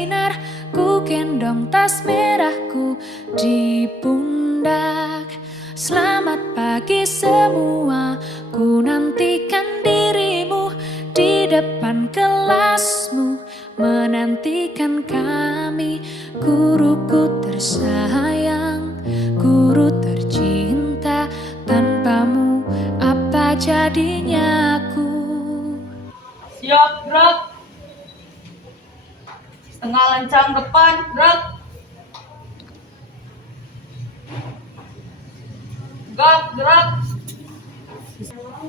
bersinar, ku gendong tas merahku di pundak. Selamat pagi semua, ku nantikan dirimu di depan kelasmu, menantikan kami. Guruku tersayang, guru tercinta, tanpamu apa jadinya aku? Siap, gerak. Setengah lencang depan, gerak. Gerak, gerak.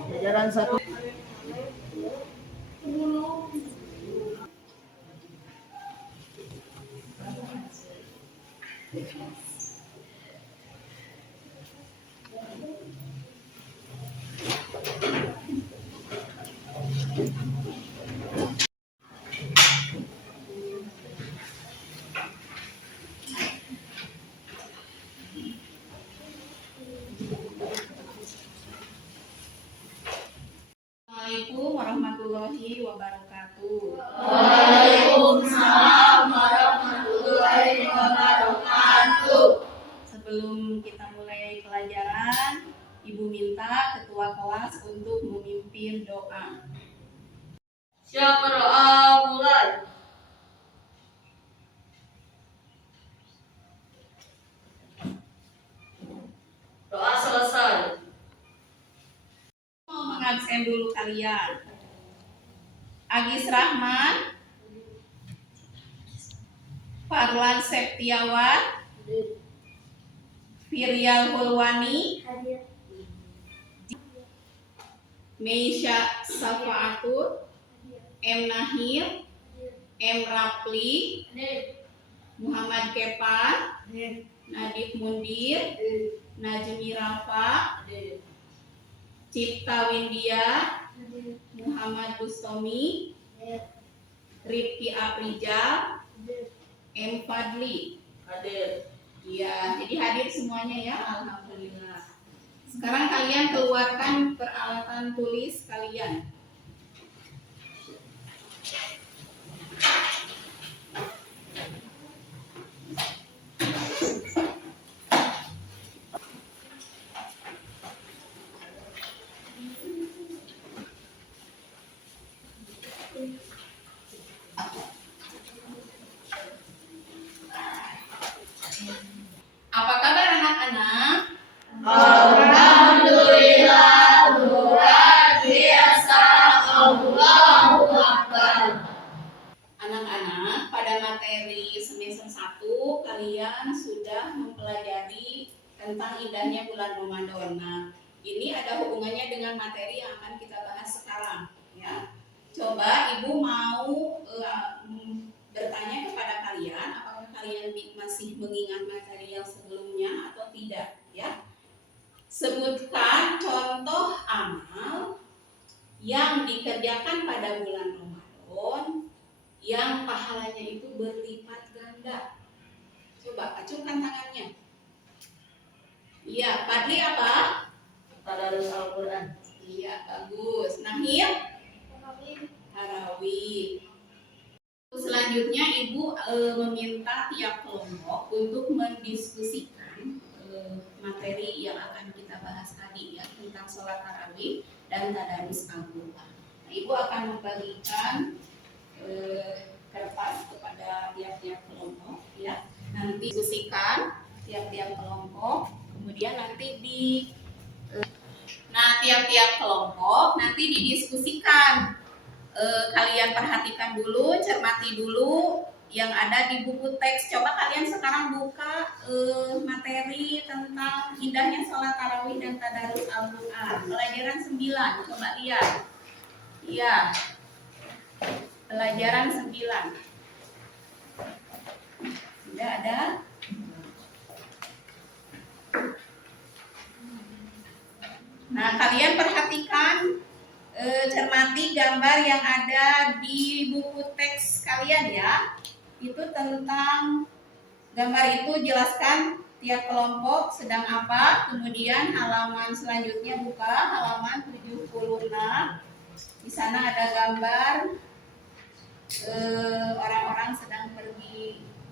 Jajaran satu. Assalamualaikum warahmatullahi wabarakatuh. Waalaikumsalam warahmatullahi wabarakatuh. Sebelum kita mulai pelajaran, Ibu minta ketua kelas untuk memimpin doa. Siap, berdoa mulai. Doa selesai. Mau mengabsen dulu kalian. Agis Rahman, Farlan Septiawan, Firyal Hulwani, Meisha Safaatur, M. Nahir, M. Rapli, Muhammad Kepar, Nadif Mundir, Najmi Rafa, Cipta Windia, Muhammad Bustomi, Rifki Aprijal, M. Fadli. Hadir. Ya, jadi hadir semuanya ya, alhamdulillah. Sekarang kalian keluarkan peralatan tulis kalian. Apa kabar anak-anak? Alhamdulillah, luar biasa. Allahu Akbar. Anak-anak, pada materi semester 1 kalian sudah mempelajari tentang indahnya bulan Ramadan. Nah, ini ada hubungannya dengan materi yang akan kita bahas sekarang, ya. Coba Ibu mau bertanya kepada kalian, apakah kalian masih mengingat materi yang sebelumnya atau tidak, ya? Sebutkan contoh amal yang dikerjakan pada bulan Ramadan yang pahalanya itu berlipat ganda. Coba acungkan tangannya. Iya, Fadli apa? Tadarus Al-Quran. Iya, bagus. Nahir? Tarawih. Selanjutnya Ibu meminta tiap kelompok untuk mendiskusikan materi yang akan kita bahas tadi ya, tentang sholat tarawih dan tadarus Al-Quran. Nah, Ibu akan membagikan kertas kepada tiap-tiap kelompok ya. Nanti diskusikan tiap-tiap kelompok, kemudian nanti tiap-tiap kelompok nanti didiskusikan. Kalian perhatikan dulu, cermati dulu yang ada di buku teks. Coba kalian sekarang buka materi tentang indahnya sholat tarawih dan tadarus Al-Quran, pelajaran 9. Coba lihat. Iya, pelajaran 9. Sudah ada? Nah, kalian perhatikan, cermati gambar yang ada di buku teks kalian ya. Itu tentang gambar itu, jelaskan tiap kelompok sedang apa. Kemudian halaman selanjutnya buka halaman 76. Di sana ada gambar orang-orang sedang pergi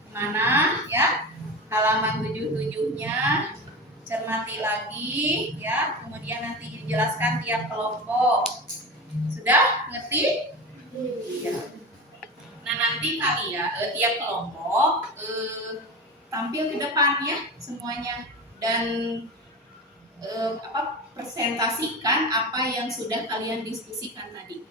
Mana ya? Halaman 77-nya. Cermati lagi ya. Kemudian nanti dijelaskan tiap kelompok. Sudah ngerti? Ya. Nah, nanti kalian tiap kelompok tampil ke depan ya semuanya dan presentasikan apa yang sudah kalian diskusikan tadi.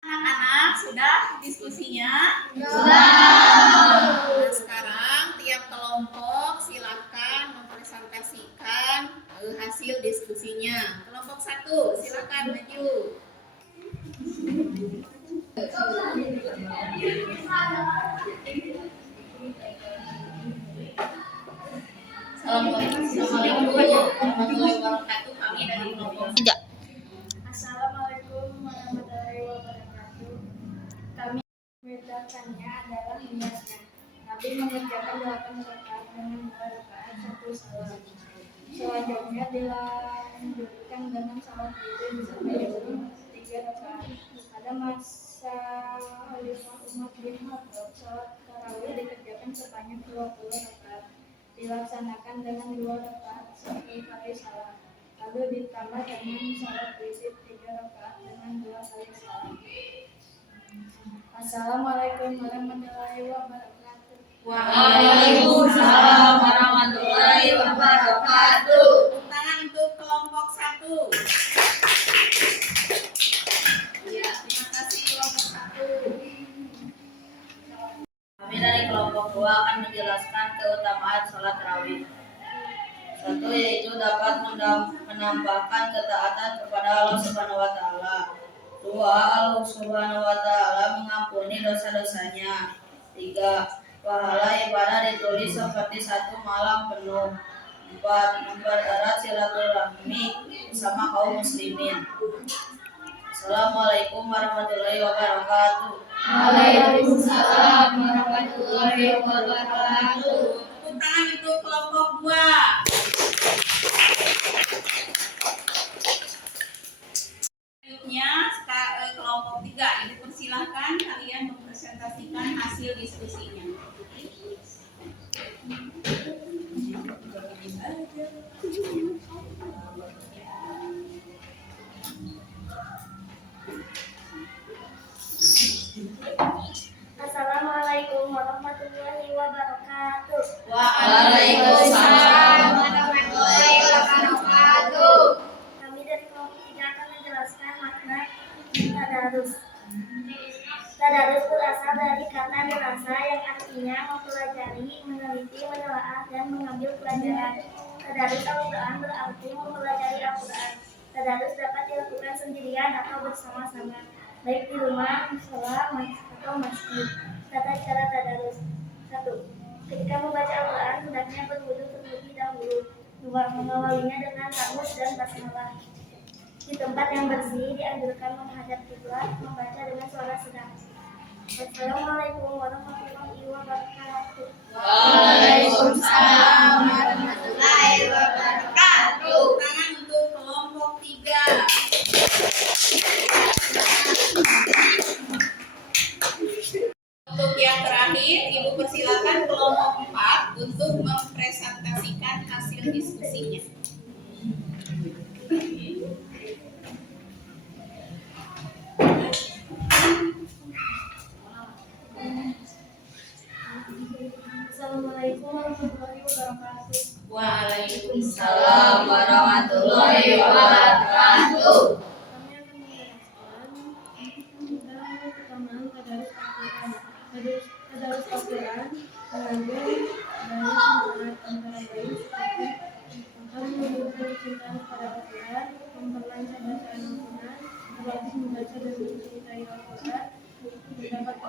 Anak-anak sudah diskusinya? Sudah. Nah, sekarang tiap kelompok silakan mempresentasikan hasil diskusinya. Kelompok 1 silakan maju. Assalamualaikum warahmatullahi wabarakatuh. Kami dari kelompok 3. Assalamualaikum warahmatullahi wabarakatuh. Kami membedakannya adalah niatnya. Nabi mengerjakan 8 rakaat dengan 2 rakaat 1 salam. Selanjutnya dilanjutkan dengan salat witir sampai 3 rakaat. Pada masa Khalifah Umar bin Khattab, salat tarawih dikerjakan sebanyak 20 rakaat. Dilaksanakan dengan 2 rakaat 1 kali salam. Lalu ditambah dengan salat witir 3 rakaat dengan 2 kali salam. Assalamualaikum warahmatullahi wabarakatuh. Waalaikumsalam warahmatullahi wabarakatuh. Tepuk tangan untuk kelompok 1. Ya, terima kasih kelompok 1. Kami dari kelompok 2 akan menjelaskan keutamaan sholat tarawih. 1 yaitu dapat menambahkan ketaatan kepada Allah Subhanahu wa taala. 2 Allah Subhanahu wa taala mengampuni dosa-dosanya. 3 pahala ibadah ditulis seperti 1 malam penuh. 4 mempererat silaturahmi bersama kaum muslimin. Assalamualaikum warahmatullahi wabarakatuh. Waalaikumsalam warahmatullahi wabarakatuh. Tepuk tangan untuk kelompok 2. Selanjutnya kelompok 3. Ibu persilahkan kalian mempresentasikan hasil diskusinya. Assalamualaikum warahmatullahi wabarakatuh. Waalaikumsalam warahmatullahi wabarakatuh. Kami dari kelompok 3 akan menjelaskan makna tadarus. Tadarus berasal dari kata dirasa yang artinya mempelajari, meneliti, menelaah, dan mengambil pelajaran. Tadarus Al-Quran berarti mempelajari Al-Quran. Tadarus dapat dilakukan sendirian atau bersama-sama, baik di rumah, musola, atau masjid. Tata cara tadarus. 1. Ketika membaca Al-Quran, hendaknya berwudu terlebih dahulu. 2. Mengawalinya dengan ta'awudz dan basmalah. Di tempat yang bersih dianjurkan menghadap kiblat, membaca dengan suara sedang. Assalamualaikum warahmatullahi wabarakatuh. Waalaikumsalam warahmatullahi wabarakatuh. Tepuk tangan untuk kelompok 3. Untuk yang terakhir, Ibu persilakan kelompok 4 untuk mempresentasikan hasil diskusinya. Assalamualaikum warahmatullahi wabarakatuh. Waalaikumsalam warahmatullahi wabarakatuh. Kami akan menjelaskan tentang keutamaan tadarus Al-Quran. Tadarus Al-Quran mengambil dari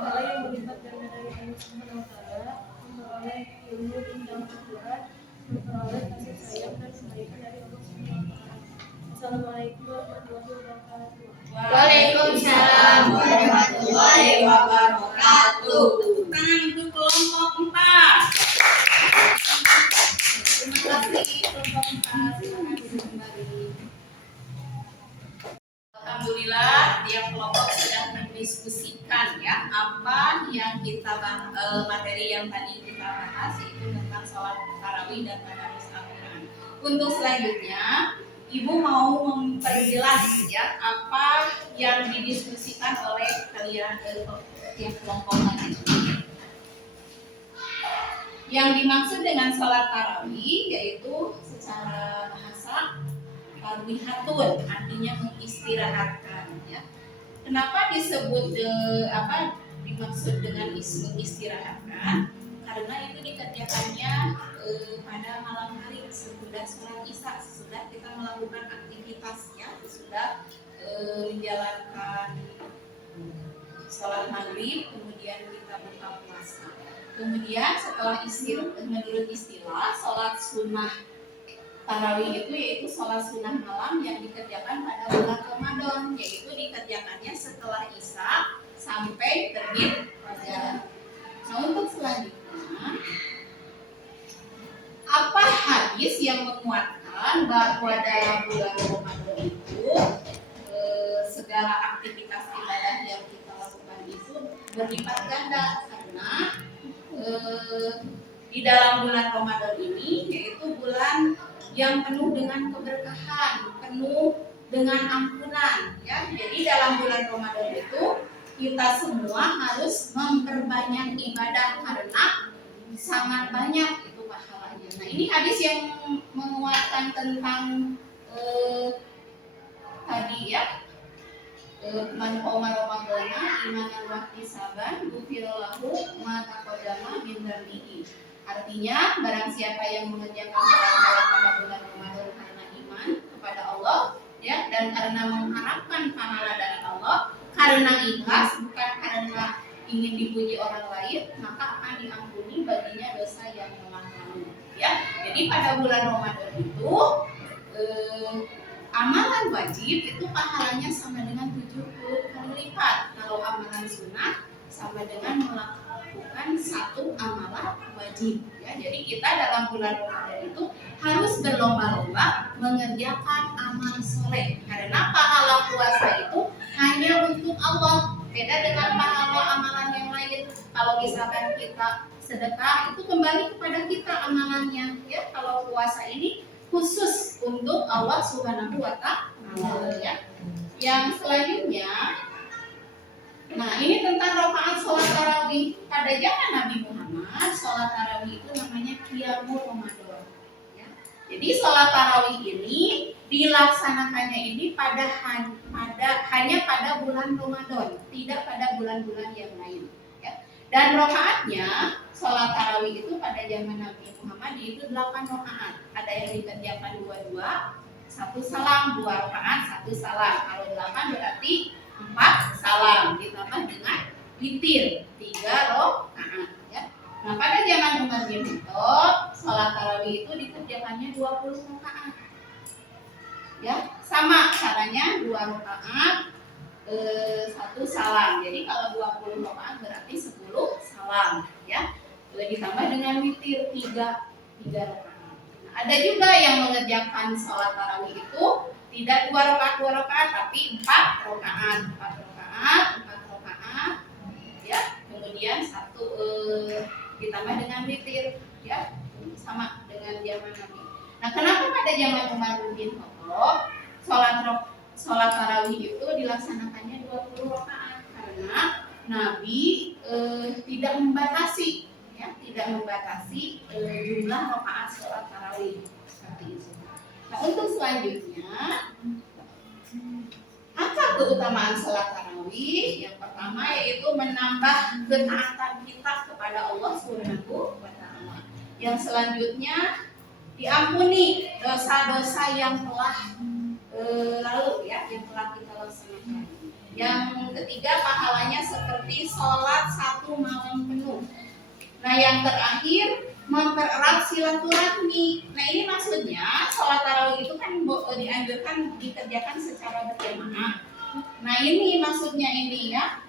pahala yang berlipat ganda dari Allah Subhanahu wa taala, memperoleh ilmu tentang Al-Qur'an, memperoleh kasih sayang dan kebaikan dari Allah Subhanahu wa taala. Assalamualaikum warahmatullahi wabarakatuh. Waalaikumsalam warahmatullahi wabarakatuh. Tepuk tangan untuk kelompok 4. Terima kasih kelompok 4. Silakan duduk kembali. Alhamdulillah, tiap kelompok sudah mendiskusikan ya apa yang kita materi yang tadi kita bahas, yaitu tentang sholat tarawih dan tadarus Al-Quran. Untuk selanjutnya, Ibu mau memperjelas ya apa yang didiskusikan oleh kalian tiap kelompok tadi. Yang dimaksud dengan sholat tarawih yaitu secara bahasa tarwihatun, artinya mengistirahatkan ya. Kenapa disebut dimaksud dengan mengistirahatkan? Karena itu dikerjakannya pada malam hari sesudah sholat isya, sesudah kita melakukan aktivitas ya, sesudah menjalankan sholat maghrib, kemudian kita buka puasa. Kemudian setelah menurut istilah sholat sunnah tarawih itu yaitu sholat sunnah malam yang dikerjakan pada bulan Ramadan, yaitu dikerjakannya setelah isya sampai terbit fajar. Nah, untuk selanjutnya, apa hadis yang menguatkan bahwa dalam bulan Ramadan itu segala aktivitas ibadah yang kita lakukan itu berlipat ganda? Karena di dalam bulan Ramadan ini yaitu bulan yang penuh dengan keberkahan, penuh dengan ampunan ya. Jadi dalam bulan Ramadan itu kita semua harus memperbanyak ibadah karena sangat banyak itu pahalanya. Nah, ini hadis yang menguatkan tentang tadi ya, man qoma ramadhana imanan wa ihtisaban ghufira lahu ma taqaddama min dzambihi. Artinya barang siapa yang mengerjakan sholat pada bulan Ramadan karena iman kepada Allah ya, dan karena mengharapkan pahala dari Allah, karena ikhlas bukan karena ingin dipuji orang lain, maka akan diampuni baginya dosa yang telah lalu ya. Jadi pada bulan Ramadan itu amalan wajib itu pahalanya sama dengan 70 kali lipat. Kalau amalan sunnah sama dengan melakukan satu amalan wajib ya. Jadi kita dalam bulan Ramadan itu harus berlomba-lomba mengerjakan amal soleh, karena pahala puasa itu hanya untuk Allah, beda dengan pahala amalan yang lain. Kalau misalkan kita sedekah itu kembali kepada kita amalannya ya. Kalau puasa ini khusus untuk Allah Subhanahu wa taala ya. Yang selanjutnya, nah ini tentang rakaat sholat tarawih. Pada zaman Nabi Muhammad, sholat tarawih itu namanya qiyamul Ramadan ya. Jadi sholat tarawih ini dilaksanakannya ini hanya pada bulan Ramadan, tidak pada bulan-bulan yang lain ya. Dan rakaatnya sholat tarawih itu pada zaman Nabi Muhammad itu 8 rakaat. Ada yang dikerjakan 2-2, 1 salam, 2 rakaat, 1 salam. Kalau 8 berarti 4 salam ditambah dengan witir 3 rakaat ya. Nah, pada zaman Umar bin Khattab sholat tarawih itu dikerjakannya 20 rakaat ya, sama caranya 2 rakaat 1 salam. Jadi kalau 20 rakaat berarti 10 salam ya, ditambah dengan witir 3 rakaat. Nah, ada juga yang mengerjakan sholat tarawih itu tidak 2 rakaat tapi 4 rakaat ya, kemudian 1 ditambah dengan witir ya, sama dengan zaman Nabi. Nah, kenapa pada zaman Umar bin Khattab sholat tarawih itu dilaksanakannya 20 rakaat? Karena Nabi tidak membatasi jumlah rakaat sholat tarawih seperti itu. Nah, untuk selanjutnya, apa keutamaan sholat tarawih? Yang pertama yaitu menambah ketaatan kita kepada Allah Subhanahu wa taala. Yang selanjutnya diampuni dosa-dosa yang telah lalu ya, yang telah kita laksanakan. Yang ketiga, pahalanya seperti sholat 1 malam penuh. Nah, yang terakhir, mempererat silaturahmi. Nah, ini maksudnya sholat tarawih itu kan dianjurkan dikerjakan secara berjamaah. Nah, ini maksudnya ini ya,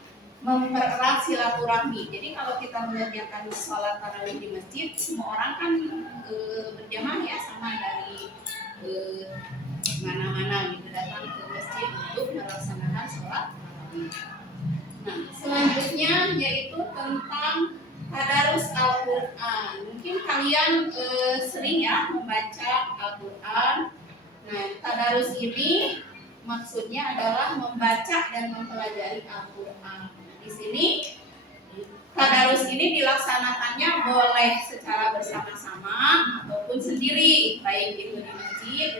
mempererat silaturahmi. Jadi kalau kita mengerjakan sholat tarawih di masjid, semua orang kan berjamaah ya, sama dari mana-mana gitu datang ke masjid untuk melaksanakan sholat tarawih. Nah, selanjutnya yaitu tentang tadarus Al-Quran. Mungkin kalian sering ya membaca Al-Quran. Nah, tadarus ini maksudnya adalah membaca dan mempelajari Al-Quran. Di sini tadarus ini dilaksanakannya boleh secara bersama-sama ataupun sendiri, baik itu di masjid,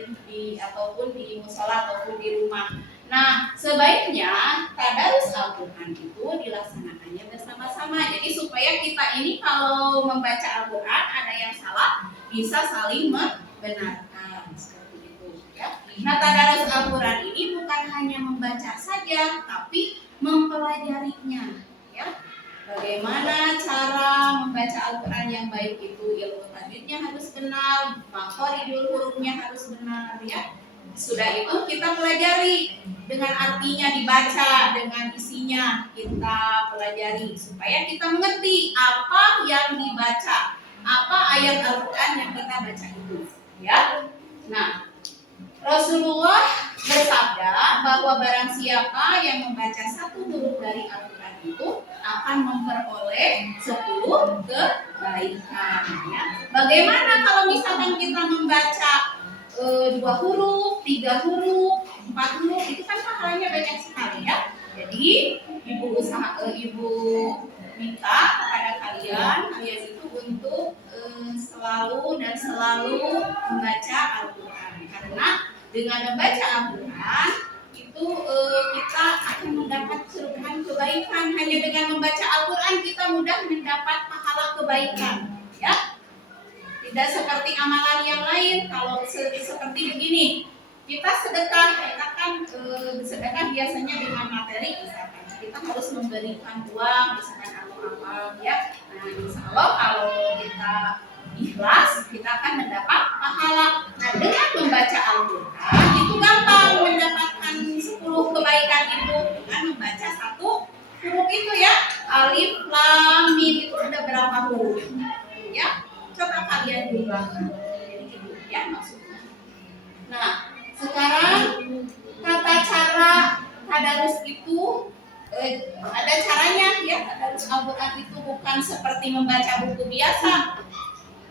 ataupun di musola ataupun di rumah. Nah, sebaiknya tadarus Al-Quran itu dilaksanakannya bersama-sama. Jadi supaya kita ini kalau membaca Al-Quran ada yang salah bisa saling membenarkan seperti itu ya. Nah, tadarus Al-Quran ini bukan hanya membaca saja, tapi mempelajarinya ya. Bagaimana cara membaca Al-Quran yang baik itu, ilmu tajwidnya harus benar, makhorijul hurufnya harus benar ya. Sudah itu kita pelajari dengan artinya dibaca, dengan isinya kita pelajari supaya kita mengerti apa yang dibaca, apa ayat Al-Quran yang kita baca itu ya. Nah, Rasulullah bersabda bahwa barang siapa yang membaca 1 huruf dari Al-Quran itu akan memperoleh 10 kebaikan ya. Bagaimana kalau misalkan kita membaca 2 huruf, 3 huruf, 4 huruf, itu kan pahalanya banyak sekali ya. Jadi ibu minta kepada kalian itu untuk selalu membaca Al-Quran, karena dengan membaca Al-Quran itu kita akan mendapat surga kebaikan. Hanya dengan membaca Al-Quran kita mudah mendapat pahala kebaikan ya. Tidak seperti amalan yang lain. Kalau seperti begini, kita sedekah, kita kan sedekah biasanya dengan materi, misalkan kita harus memberikan uang, misalkan apa ya. Nah, insya Allah kalau kita ikhlas, kita akan mendapat pahala. Nah, dengan membaca Al-Quran itu gampang mendapatkan 10 kebaikan itu dengan membaca 1 huruf itu ya. Alif, lam, mim itu ada berapa huruf ya? Coba kalian jumlahkan. Jadi gitu ya maksudnya. Nah, sekarang tata cara tadarus itu ada caranya ya. Tadarus Al-Quran itu bukan seperti membaca buku biasa.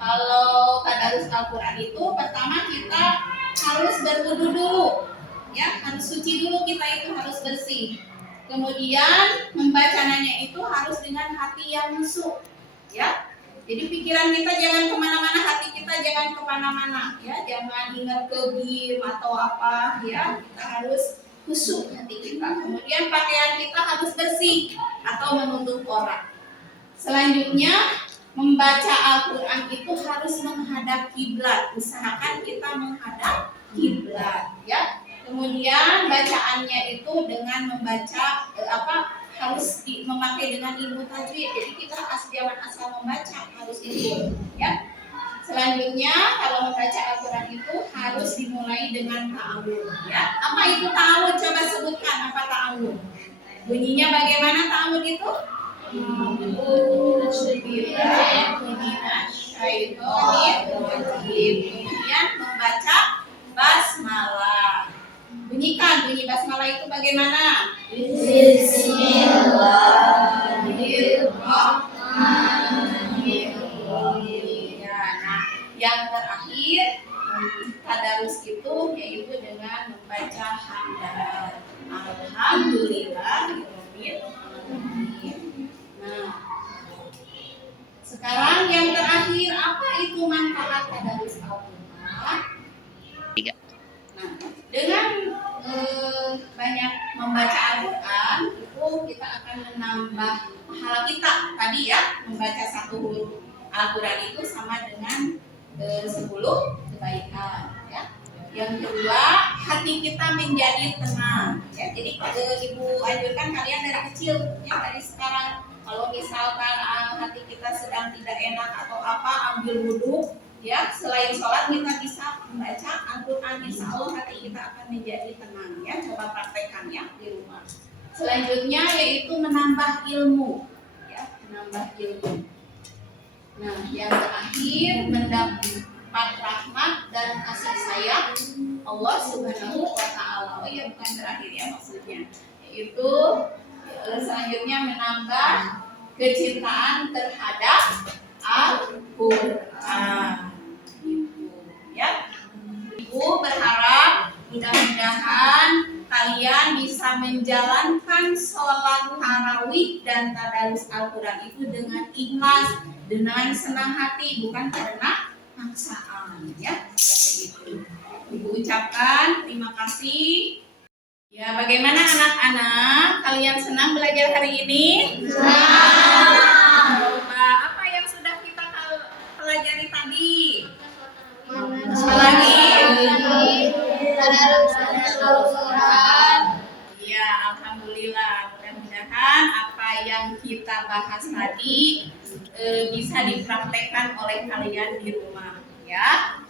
Kalau tadarus Al-Quran itu pertama kita harus berwudu dulu ya, harus suci dulu, kita itu harus bersih. Kemudian membacanya itu harus dengan hati yang khusyuk ya. Jadi pikiran kita jangan kemana-mana, hati kita jangan kemana-mana ya, jangan ingat ke game atau apa ya, kita harus khusyuk hati kita. Kemudian pakaian kita harus bersih atau menutup aurat. Selanjutnya membaca Al-Quran itu harus menghadap kiblat, usahakan kita menghadap kiblat ya. Kemudian bacaannya itu dengan membaca harus memakai dengan ilmu tajwid. Jadi kita jangan asal membaca, harus ilmu ya. Selanjutnya kalau membaca Al-Quran itu harus dimulai dengan ta'awudz ya. Apa itu ta'awudz? Coba sebutkan apa ta'awudz. Bunyinya bagaimana ta'awudz itu? Kemudian membaca basmalah. Bunyikan, bunyi basmalah itu bagaimana? Bismillahirrahmanirrahim. Nah, yang terakhir tadarus itu yaitu dengan membaca hamdalah. Alhamdulillahirabbil alamin. Nah, sekarang yang terakhir, apa itu manfaat tadarus Al-Quran? Nah, dengan banyak membaca Al-Quran itu kita akan menambah pahala kita. Tadi ya, membaca 1 huruf Al-Quran itu sama dengan 10 kebaikan ya. Yang kedua, hati kita menjadi tenang. Ya, jadi Ibu anjurkan kalian dari kecil, ya dari sekarang. Kalau misalkan hati kita sedang tidak enak atau apa, ambil wudhu. Ya, selain sholat kita bisa membaca Al-Quran. Insya Allah hati kita akan menjadi tenang. Ya, coba praktekkan ya di rumah. Selanjutnya yaitu menambah ilmu. Ya, menambah ilmu. Nah, yang terakhir mendapat rahmat dan kasih sayang Allah Subhanahu wa Ta'ala. Oh ya, bukan terakhir ya maksudnya. Yaitu selanjutnya menambah kecintaan terhadap Al-Quran. Gitu, ya. Ibu berharap mudah-mudahan kalian bisa menjalankan sholat tarawih dan tadarus Al-Quran itu dengan ikhlas, dengan senang hati, bukan karena paksaan, ya. Seperti itu. Ibu ucapkan terima kasih. Ya, bagaimana anak-anak? Kalian senang belajar hari ini? Senang. Coba apa yang sudah kita pelajari tadi? Apa lagi? Ya, alhamdulillah. Mudah-mudahan apa yang kita bahas tadi bisa dipraktekkan oleh kalian di rumah, ya.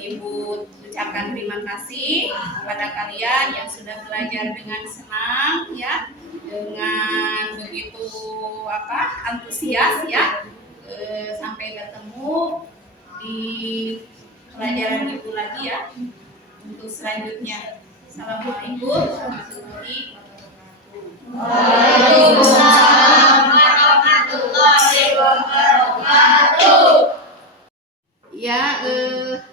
Ibu ucapkan terima kasih kepada kalian yang sudah belajar dengan senang, ya, dengan begitu antusias, ya. Sampai ketemu di pelajaran Ibu lagi ya untuk selanjutnya. Assalamualaikum warahmatullahi wabarakatuh. Waalaikumsalam warahmatullahi wabarakatuh. Ya,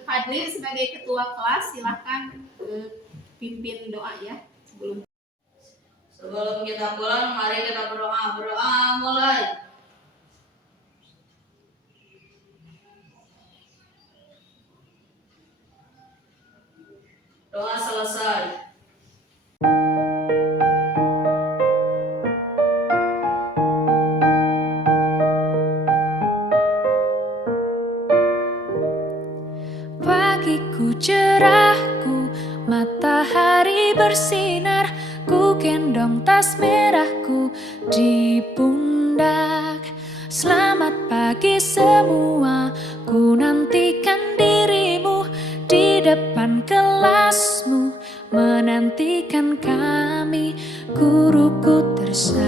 Fadli sebagai ketua kelas silahkan pimpin doa ya Sebelum kita pulang, mari kita berdoa. Berdoa mulai. Doa selesai. Pagiku cerahku, matahari bersinar, ku gendong tas merahku di pundak. Selamat pagi semua, ku nantikan dirimu di depan kelasmu, menantikan kami, guruku tersayang.